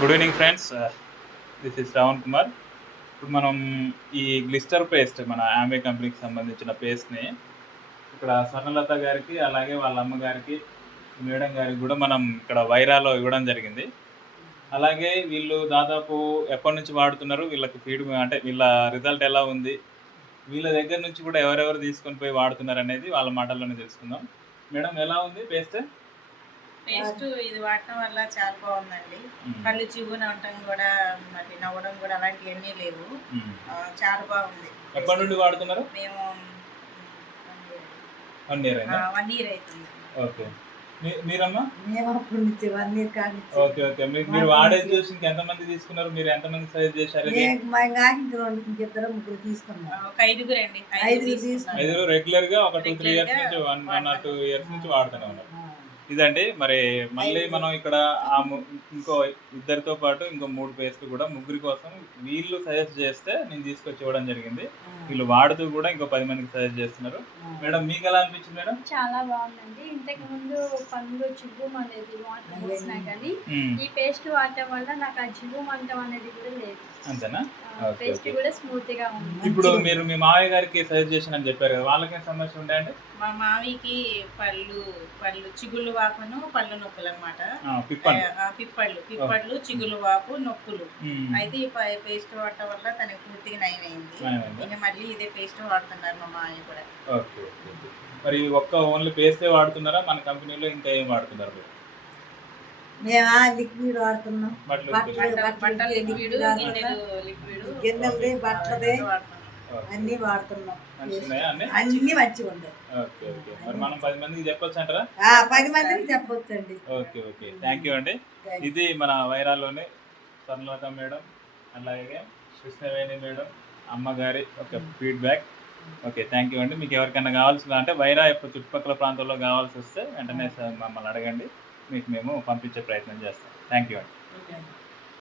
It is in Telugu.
Good evening friends. This is Shravan Kumar. ఇప్పుడు మనం ఈ గ్లిస్టర్ పేస్ట్ మన ఆంబే కంపెనీకి సంబంధించిన పేస్ట్ని ఇక్కడ స్వర్ణలత గారికి అలాగే వాళ్ళ అమ్మగారికి మేడం గారికి కూడా మనం ఇక్కడ వైరాలో ఇవ్వడం జరిగింది. అలాగే వీళ్ళు దాదాపు ఎప్పటి నుంచి వాడుతున్నారు, వీళ్ళకి ఫీడ్ అంటే వీళ్ళ రిజల్ట్ ఎలా ఉంది, వీళ్ళ దగ్గర నుంచి కూడా ఎవరెవరు తీసుకొని పోయి వాడుతున్నారు అనేది వాళ్ళ మాటల్లోనే తెలుసుకుందాం. మేడం ఎలా ఉంది పేస్ట్? పేస్ట్ ఇది వాడటం వల్ల చాలా బాగుందండి. కళ్ళు చివ్వున ఉండటం కూడా, మరి నవ్వడం కూడా అలాంటివన్నీ లేవు. చాలా బాగుంది. ఎప్పటి నుండి వాడుతున్నారు? మేము 1 ఇయర్ అయిందా? 1 ఇయర్ అవుతుంది. ఓకే. మీరమ్మా? మేము అప్పటి నుంచి 1 ఇయర్ కాడి నుంచి. Okay okay. మీరు వాడేది చూసి ఇంకెంతమంది తీసుకున్నారు? మీరు ఎంతమంది సజెస్ట్ చేశారు ఇది? మా ఇద్దరు ముగ్గురు తీసుకున్నాం. ఒక 5గురండి. 5 తీసుకున్నాం. 5 రెగ్యులర్ గా ఒక 2-3 ఇయర్స్ నుంచి 1 or 2 ఇయర్స్ నుంచి వాడుతూనే ఉన్నారు. ఇదండి. మరి మళ్ళీ మనం ఇక్కడ ఇంకో ఇద్దరితో పాటు ఇంకో 3 పేస్ట్లు కూడా ముగ్గురి కోసం వీళ్ళు సజెస్ట్ చేస్తే నేను తీసుకొచ్చి ఇవ్వడం జరిగింది. వీళ్ళు వాడుతూ కూడా ఇంకో 10 మందికి సజెస్ట్ చేస్తున్నారు. మేడం మీకు ఎలా అనిపించింది మేడం? చాలా బాగుందండి. ఇంతకు ముందు పనులు జివ్వు అనేది వాటర్ పోసినా కానీ ఈ పేస్ట్ వాడటం వల్ల నాకు ఆ జివ్వు మంటం అనేది కూడా లేదు. అంతేనా? పేస్ట్ కూడా స్మూత్ గా ఉంది. ఇప్పుడు మీరు మీ మావయ్య గారికి సజెస్ట్ చేసిన అని చెప్పారు కదా, వాళ్ళకేం సమస్య ఉంటాయండి? మా మావికి పళ్ళు చిగుళ్ళు వాపును పళ్ళు నొప్పులు అనమాట. పిప్పళ్ళు చిగుళ్ళు వాపు నొప్పులు. అయితే ఈ పేస్ట్ వాడటం వల్ల తనకి పూర్తిగా నయమైంది. ఇంకా మళ్ళీ ఇదే పేస్ట్ వాడుతున్నారు మా మావయ్య కూడా. Okay okay. మరి ఓన్లీ పేస్టే వాడుతున్నారా? మన కంపెనీలో ఇంకా ఏం వాడుతున్నారు? మేము లిక్విడ్ వాడుతున్నాం. బట్టలు లిక్విడ్, గిన్నెలది బట్టలది అన్ని వాడుతున్నాం. అన్ని మంచిగా ఉన్నాయి. Okay okay. మరి మనం 10 మందికి చెప్పొచ్చు అంటారా? 10 మందికి చెప్పొచ్చండి. Okay okay. థ్యాంక్ యూ అండి. ఇది మన వైరాలోనే స్వర్ణలత మేడం అలాగే కృష్ణవేణి మేడం అమ్మగారి ఒక ఫీడ్బ్యాక్. ఓకే థ్యాంక్ యూ అండి. మీకు ఎవరికైనా కావాల్సిన అంటే వైరా ఇప్పుడు చుట్టుపక్కల ప్రాంతాల్లో కావాల్సి వస్తే వెంటనే మమ్మల్ని అడగండి, మీకు మేము పంపించే ప్రయత్నం చేస్తాం. థ్యాంక్ యూ అండి.